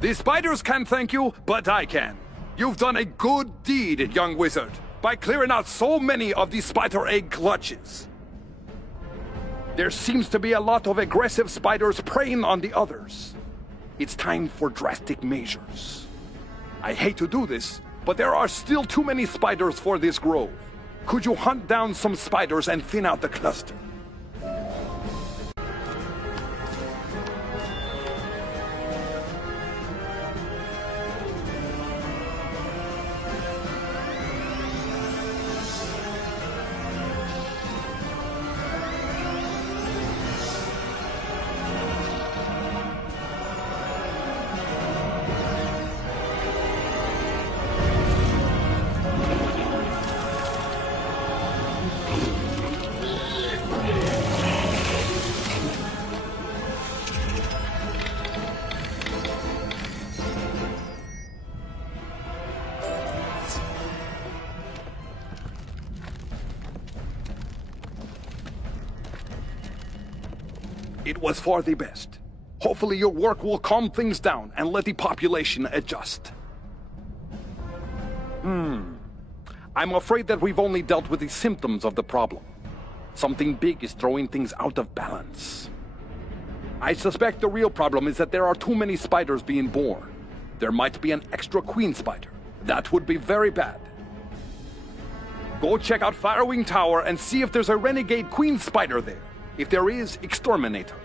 The spiders can't thank you, but I can. You've done a good deed, young wizard, by clearing out so many of the spider egg clutches. There seems to be a lot of aggressive spiders preying on the others. It's time for drastic measures. I hate to do this, but there are still too many spiders for this grove. Could you hunt down some spiders and thin out the cluster? It was for the best. Hopefully your work will calm things down and let the population adjust. I'm afraid that we've only dealt with the symptoms of the problem. Something big is throwing things out of balance. I suspect the real problem is that there are too many spiders being born. There might be an extra queen spider. That would be very bad. Go check out Firewing Tower and see if there's a renegade queen spider there. If there is, exterminate her.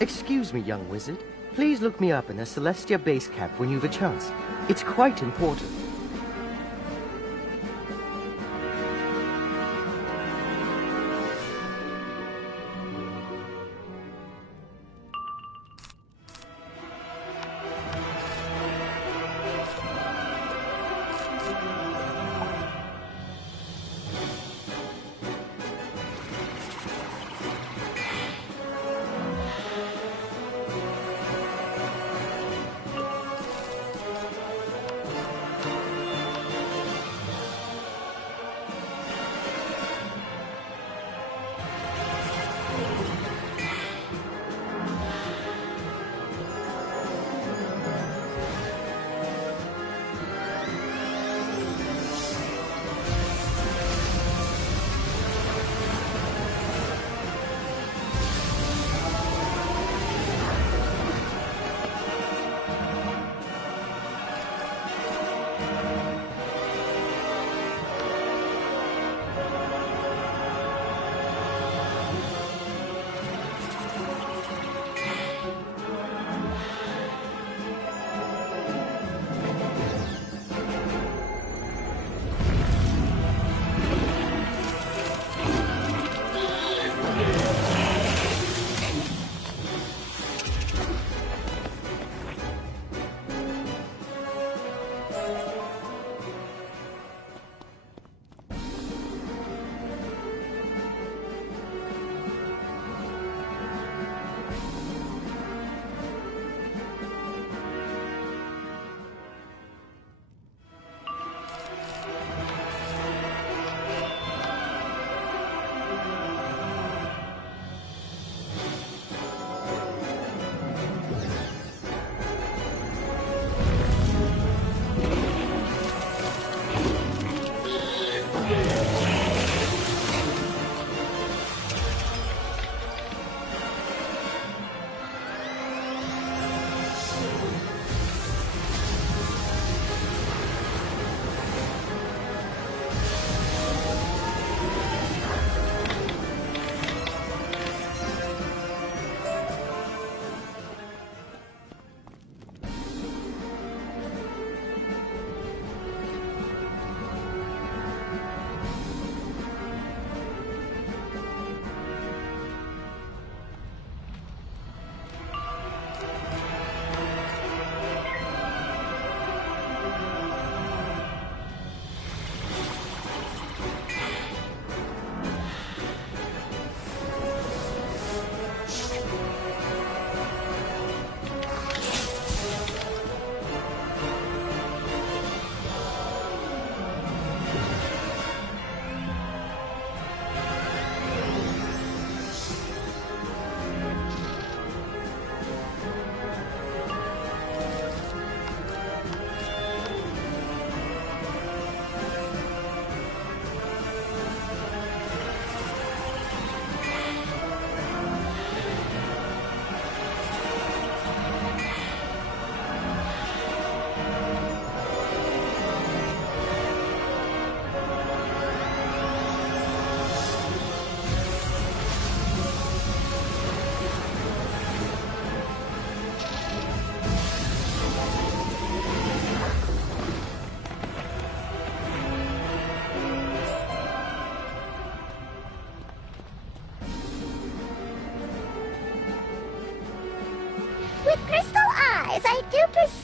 Excuse me, young wizard. Please look me up in the Celestia base camp when you've a chance. It's quite important.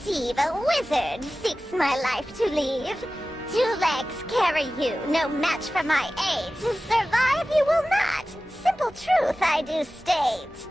perceive a wizard seeks my life to leave. 2 legs carry you, no match for my aid. To survive you will not. Simple truth I do state.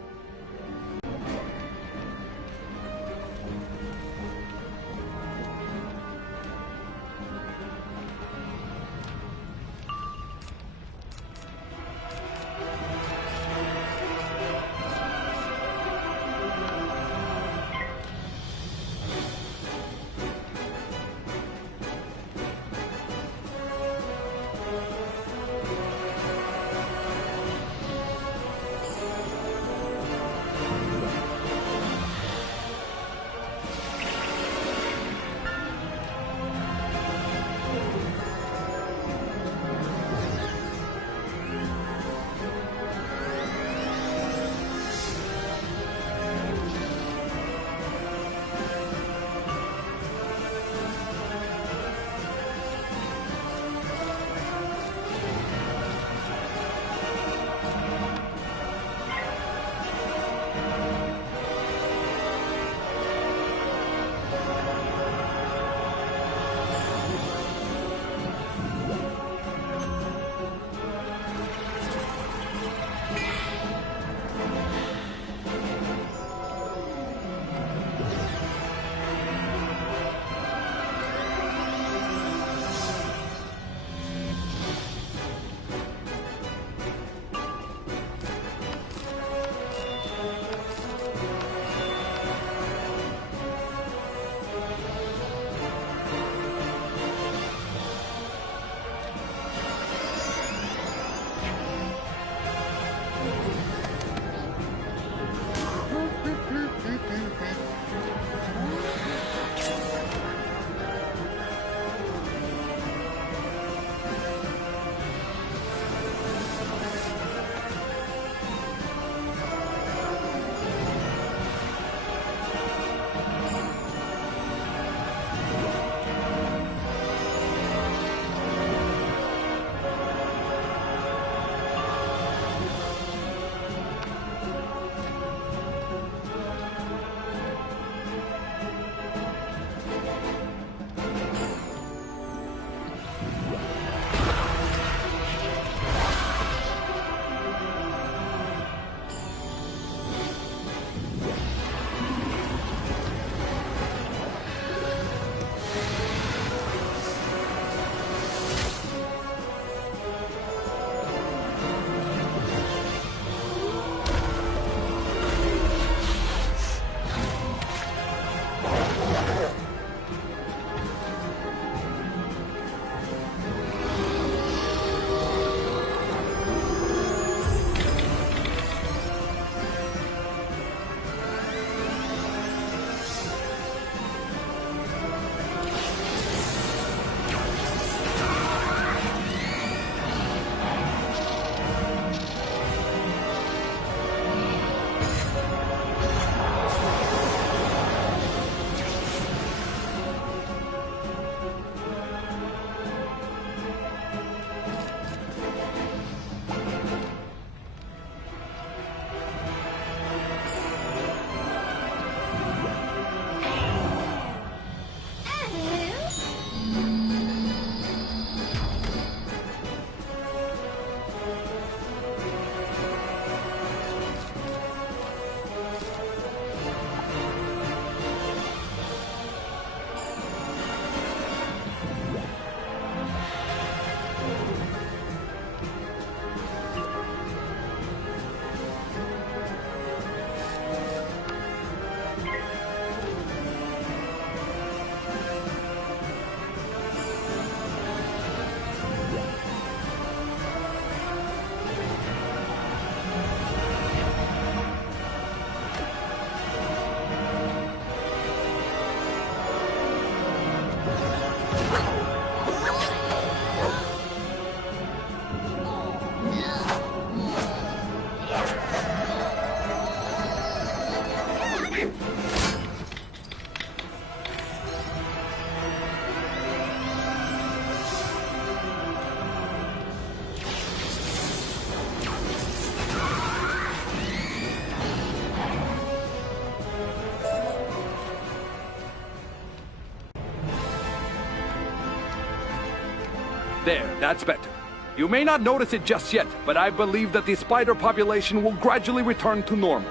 There, that's better. You may not notice it just yet, but I believe that the spider population will gradually return to normal.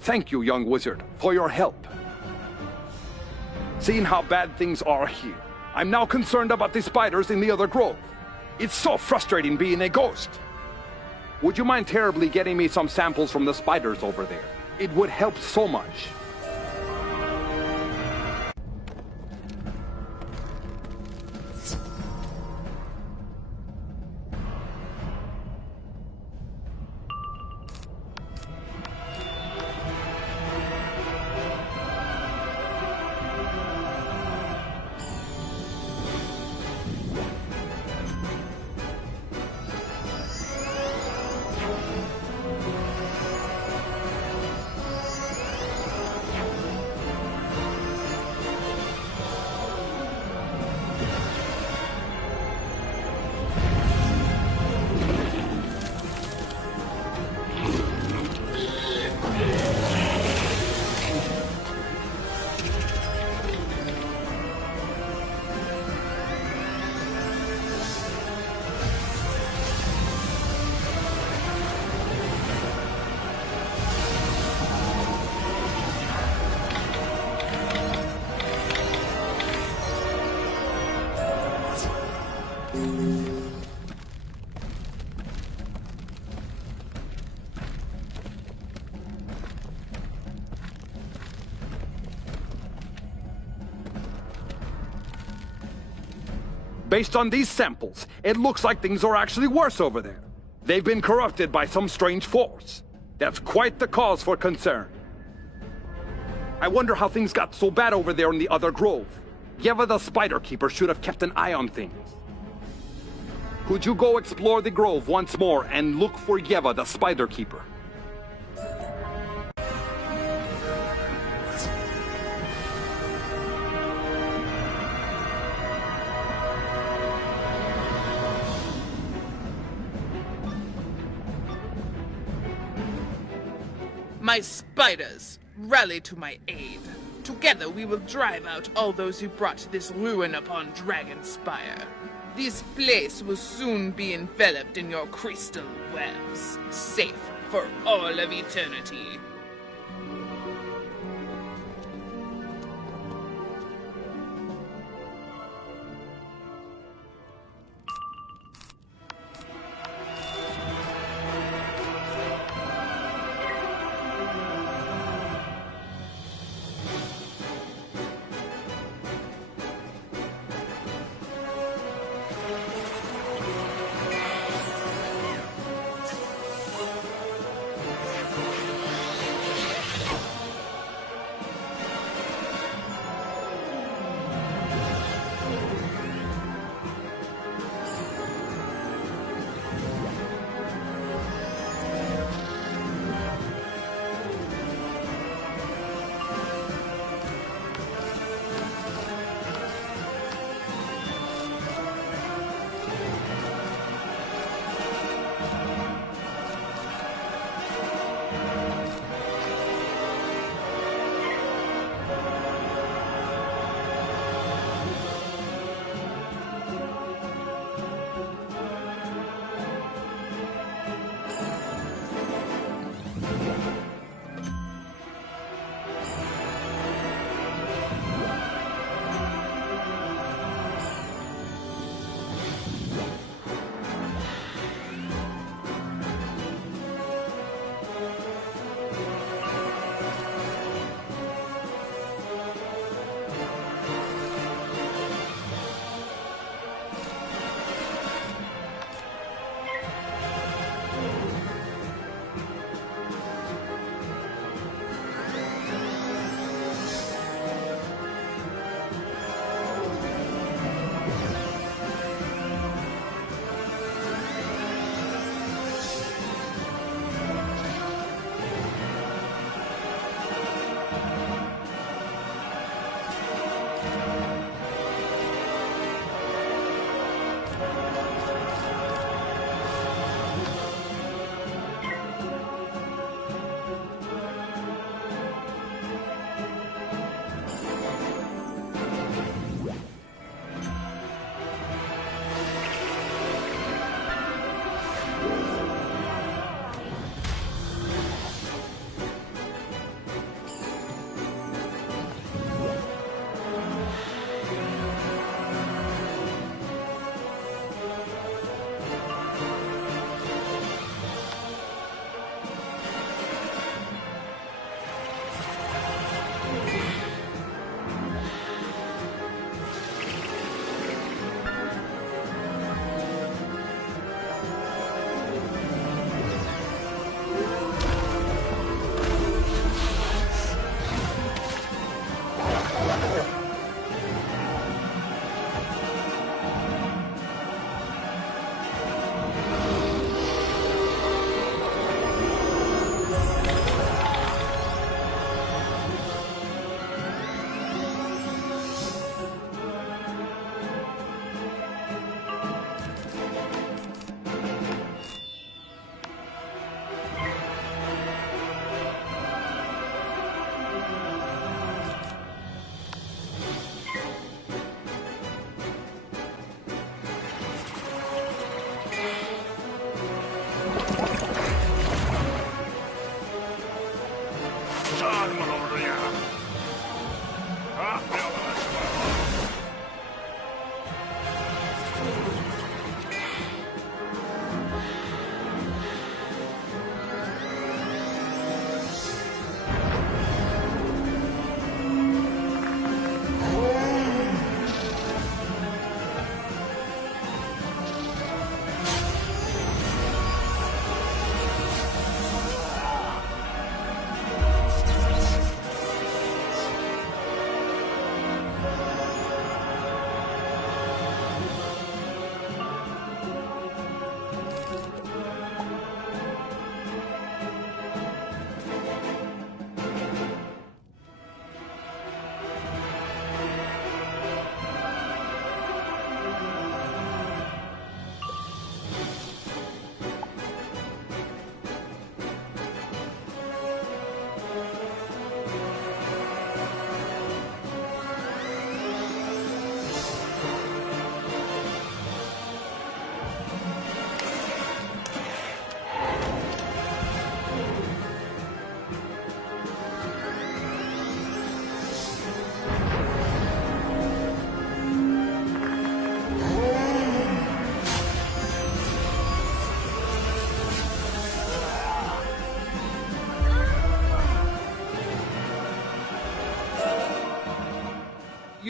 Thank you, young wizard, for your help. Seeing how bad things are here, I'm now concerned about the spiders in the other grove. It's so frustrating being a ghost. Would you mind terribly getting me some samples from the spiders over there? It would help so much. Based on these samples, it looks like things are actually worse over there. They've been corrupted by some strange force. That's quite the cause for concern. I wonder how things got so bad over there in the other grove. Yeva the Spider Keeper should have kept an eye on things. Could you go explore the grove once more and look for Yeva the Spider Keeper? My spiders, rally to my aid. Together we will drive out all those who brought this ruin upon Dragonspyre. This place will soon be enveloped in your crystal webs, safe for all of eternity.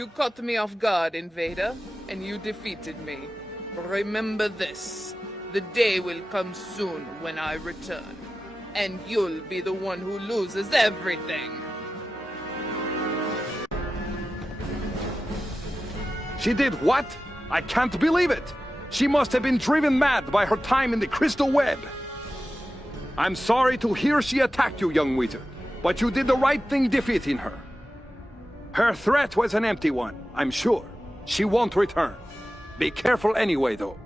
You caught me off guard, Invader, and you defeated me. Remember this. The day will come soon when I return, and you'll be the one who loses everything. She did what? I can't believe it! She must have been driven mad by her time in the crystal web. I'm sorry to hear she attacked you, young wizard, but you did the right thing defeating her. Her threat was an empty one, I'm sure. She won't return. Be careful anyway, though.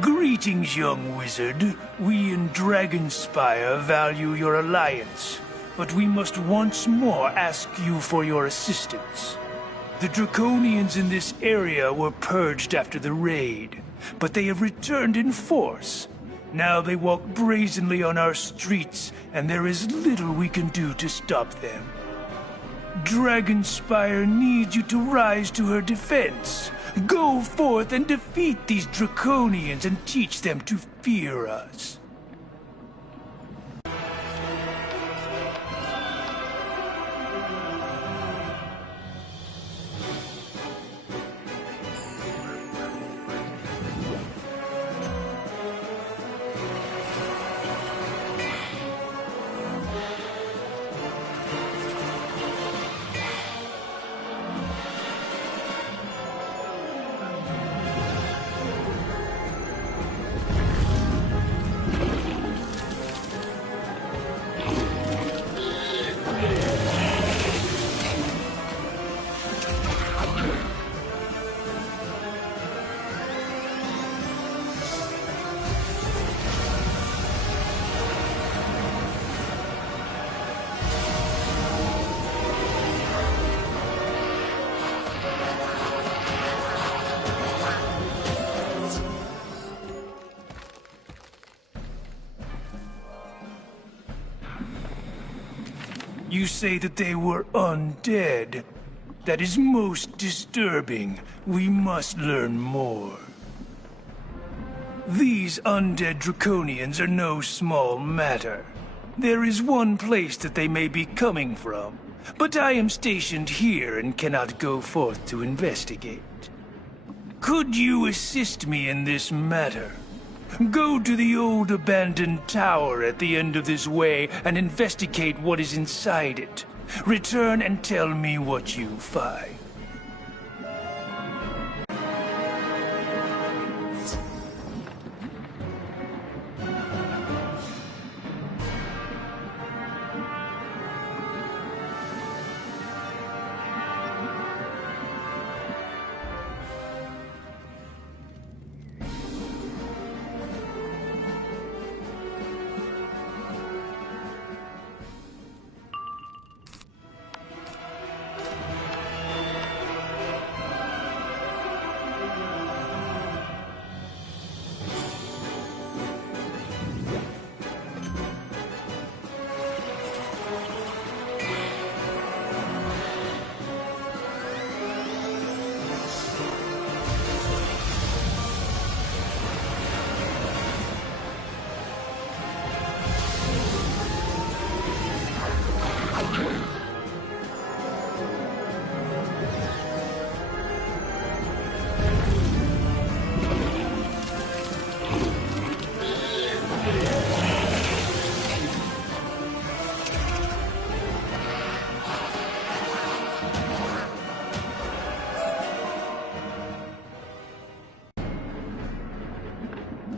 Greetings, young wizard. We in Dragonspyre value your alliance, but we must once more ask you for your assistance. The Draconians in this area were purged after the raid, but they have returned in force. Now they walk brazenly on our streets, and there is little we can do to stop them. Dragonspyre needs you to rise to her defense. Go forth and defeat these Draconians and teach them to fear us. You say that they were undead. That is most disturbing. We must learn more. These undead Draconians are no small matter. There is one place that they may be coming from, but I am stationed here and cannot go forth to investigate. Could you assist me in this matter? Go to the old abandoned tower at the end of this way and investigate what is inside it. Return and tell me what you find.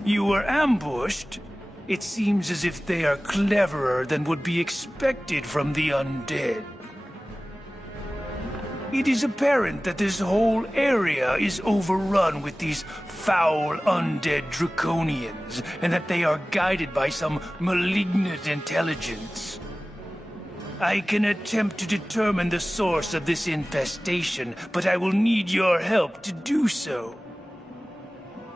You were ambushed? It seems as if they are cleverer than would be expected from the undead. It is apparent that this whole area is overrun with these foul undead Draconians, and that they are guided by some malignant intelligence. I can attempt to determine the source of this infestation, but I will need your help to do so.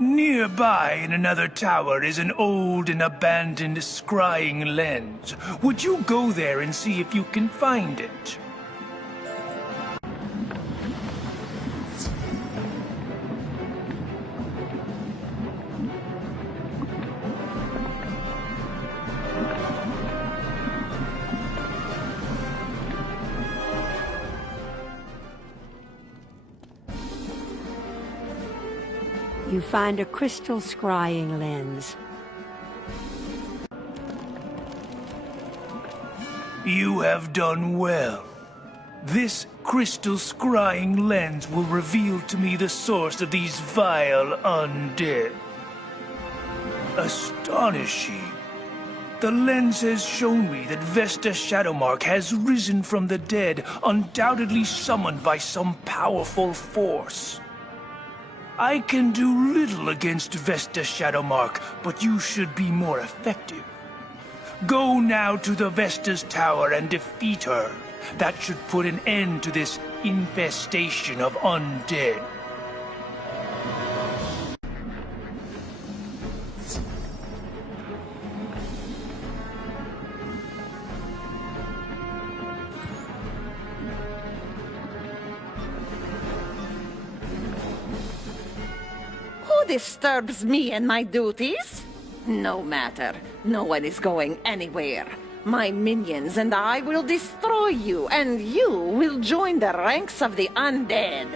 Nearby in another tower is an old and abandoned scrying lens. Would you go there and see if you can find it? You find a crystal scrying lens. You have done well. This crystal scrying lens will reveal to me the source of these vile undead. Astonishing. The lens has shown me that Vesta Shadowmark has risen from the dead, undoubtedly summoned by some powerful force. I can do little against Vesta Shadowmark, but you should be more effective. Go now to the Vesta's tower and defeat her. That should put an end to this infestation of undead. Who disturbs me and my duties? No matter. No one is going anywhere. My minions and I will destroy you, and you will join the ranks of the undead.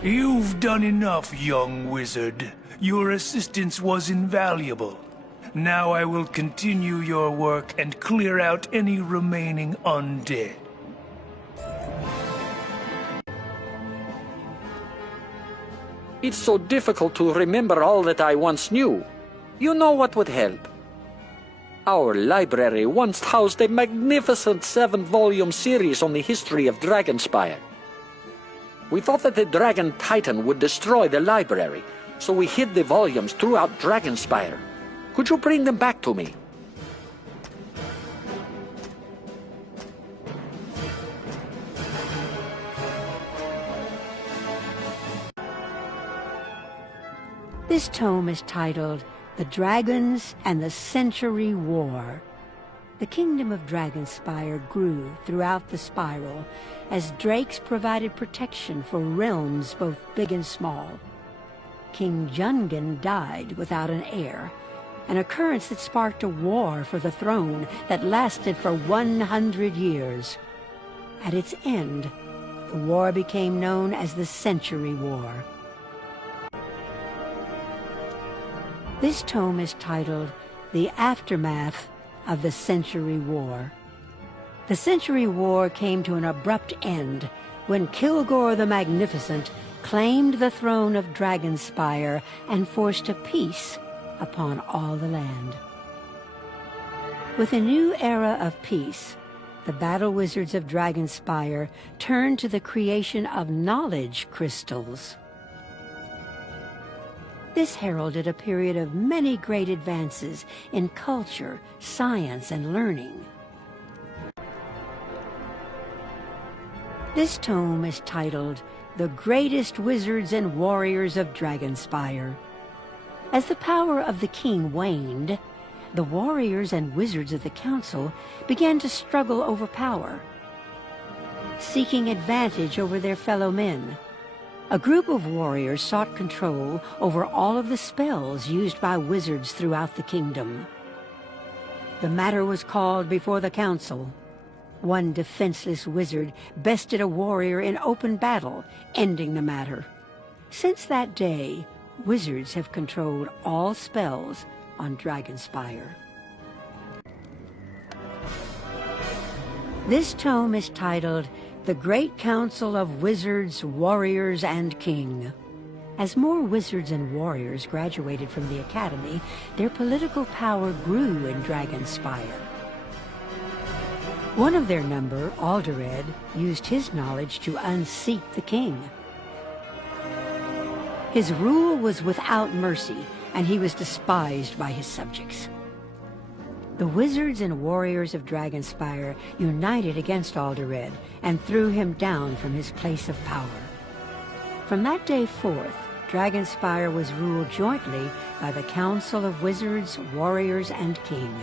You've done enough, young wizard. Your assistance was invaluable. Now I will continue your work and clear out any remaining undead. It's so difficult to remember all that I once knew. You know what would help? Our library once housed a magnificent 7-volume series on the history of Dragonspyre. We thought that the Dragon Titan would destroy the library, so we hid the volumes throughout Dragonspyre. Could you bring them back to me? This tome is titled The Dragons and the Century War. The kingdom of Dragonspyre grew throughout the spiral as drakes provided protection for realms both big and small. King Jungen died without an heir, an occurrence that sparked a war for the throne that lasted for 100 years. At its end, the war became known as the Century War. This tome is titled The Aftermath of the Century War. The Century War came to an abrupt end when Kilgore the Magnificent claimed the throne of Dragonspyre and forced a peace upon all the land. With a new era of peace, the battle wizards of Dragonspyre turned to the creation of knowledge crystals. This heralded a period of many great advances in culture, science, and learning. This tome is titled The Greatest Wizards and Warriors of Dragonspyre. As the power of the king waned, the warriors and wizards of the council began to struggle over power, seeking advantage over their fellow men. A group of warriors sought control over all of the spells used by wizards throughout the kingdom. The matter was called before the council. One defenseless wizard bested a warrior in open battle, ending the matter. Since that day, wizards have controlled all spells on Dragonspyre. This tome is titled The Great Council of Wizards, Warriors, and King. As more wizards and warriors graduated from the academy, their political power grew in Dragonspyre. One of their number, Alderred, used his knowledge to unseat the king. His rule was without mercy, and he was despised by his subjects. The wizards and warriors of Dragonspyre united against Alderred and threw him down from his place of power. From that day forth, Dragonspyre was ruled jointly by the Council of Wizards, Warriors, and King.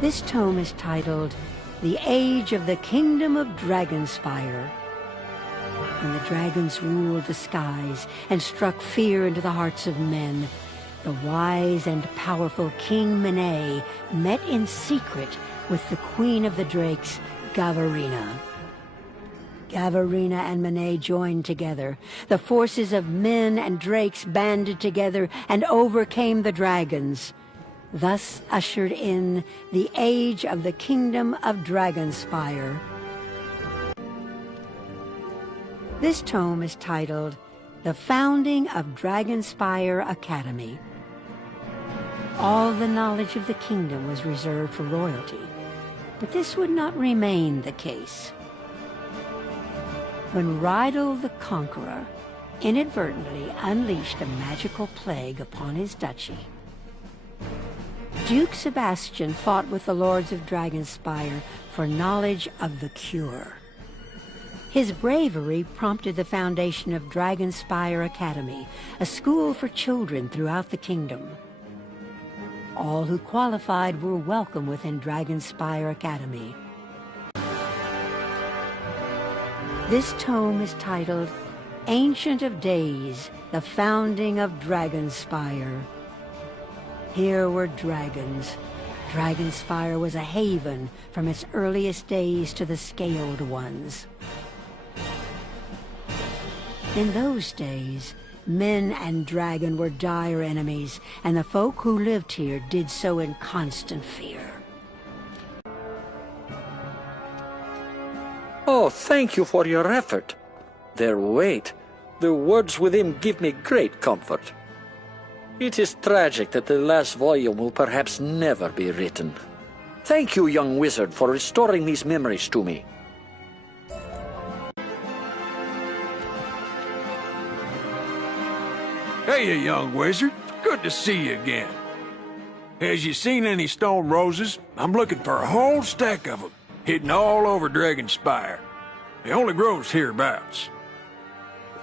This tome is titled The Age of the Kingdom of Dragonspyre. When the dragons ruled the skies and struck fear into the hearts of men, the wise and powerful King Menet met in secret with the Queen of the Drakes, Gavarina. Gavarina and Menet joined together. The forces of men and drakes banded together and overcame the dragons, thus ushered in the age of the Kingdom of Dragonspyre. This tome is titled The Founding of Dragonspyre Academy. All the knowledge of the kingdom was reserved for royalty, but this would not remain the case. When Rydal the Conqueror inadvertently unleashed a magical plague upon his duchy, Duke Sebastian fought with the lords of Dragonspyre for knowledge of the cure. His bravery prompted the foundation of Dragonspyre Academy, a school for children throughout the kingdom. All who qualified were welcome within Dragonspyre Academy. This tome is titled Ancient of Days, The Founding of Dragonspyre. Here were dragons. Dragonspyre was a haven from its earliest days to the Scaled Ones. In those days, men and dragon were dire enemies, and the folk who lived here did so in constant fear. Oh, thank you for your effort. Their weight, the words within give me great comfort. It is tragic that the last volume will perhaps never be written. Thank you, young wizard, for restoring these memories to me. Hey, you young wizard. Good to see you again. Has you seen any stone roses? I'm looking for a whole stack of them, hidden all over Dragonspyre. It only grows hereabouts.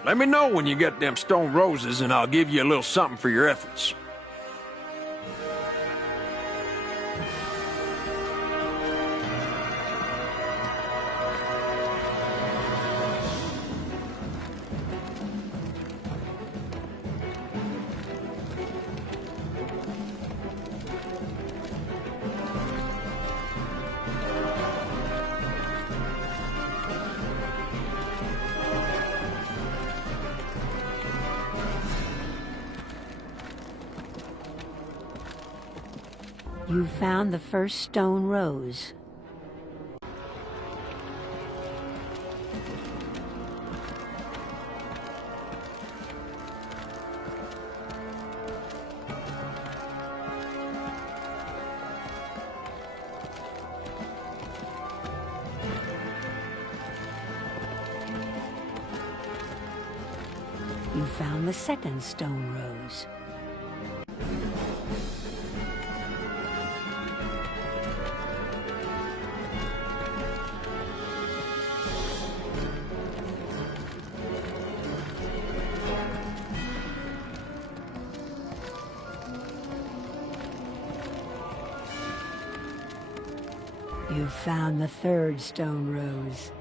Let me know when you get them stone roses and I'll give you a little something for your efforts. You found the first stone rose. You found the second stone rose. You found the third stone rose.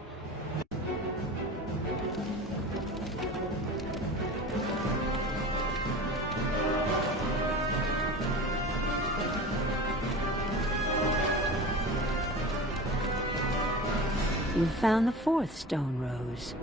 You found the fourth stone rose.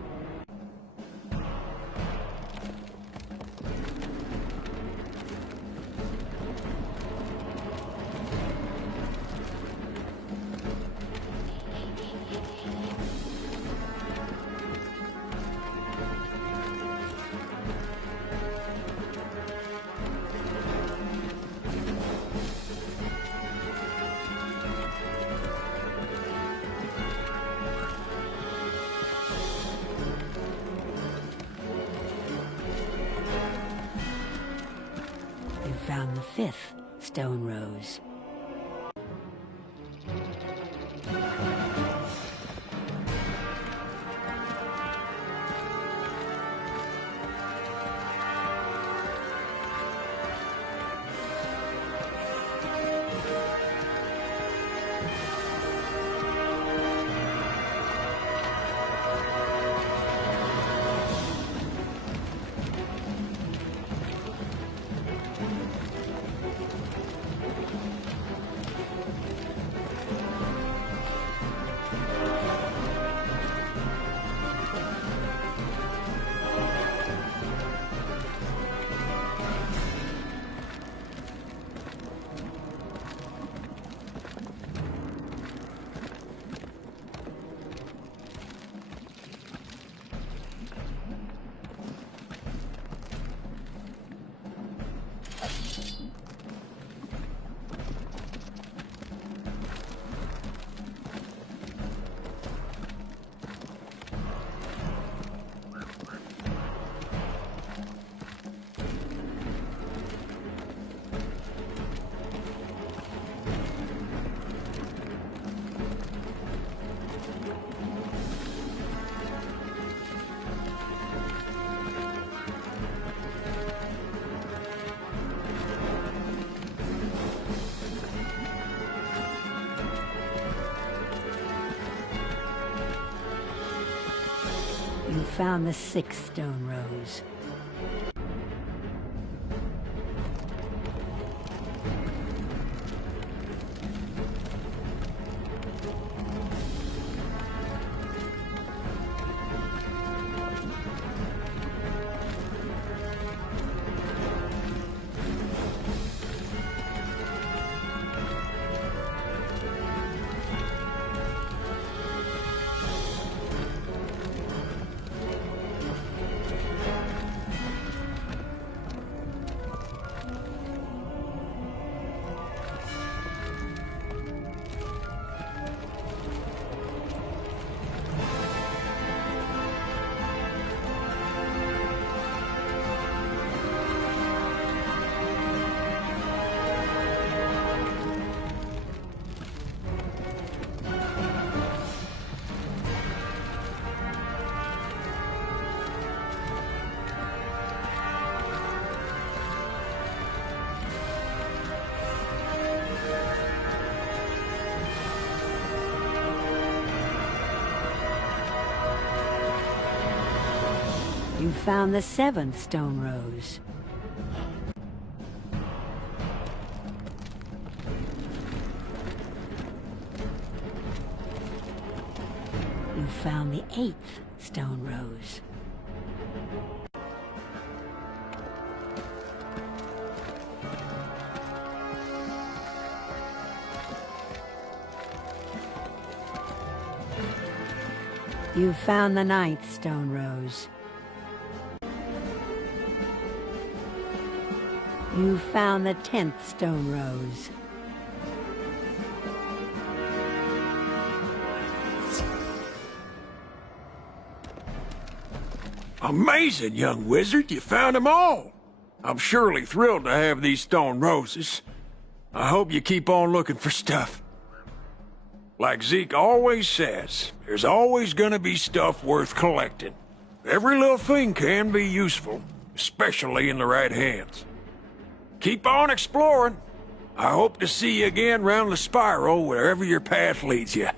You found the fifth stone rose. You found the sixth stone rose. You found the 7th stone rose. You found the 8th stone rose. You found the 9th stone rose. You found the 10th stone rose. Amazing, young wizard. You found them all. I'm surely thrilled to have these stone roses. I hope you keep on looking for stuff. Like Zeke always says, there's always gonna be stuff worth collecting. Every little thing can be useful, especially in the right hands. Keep on exploring. I hope to see you again round the spiral wherever your path leads you.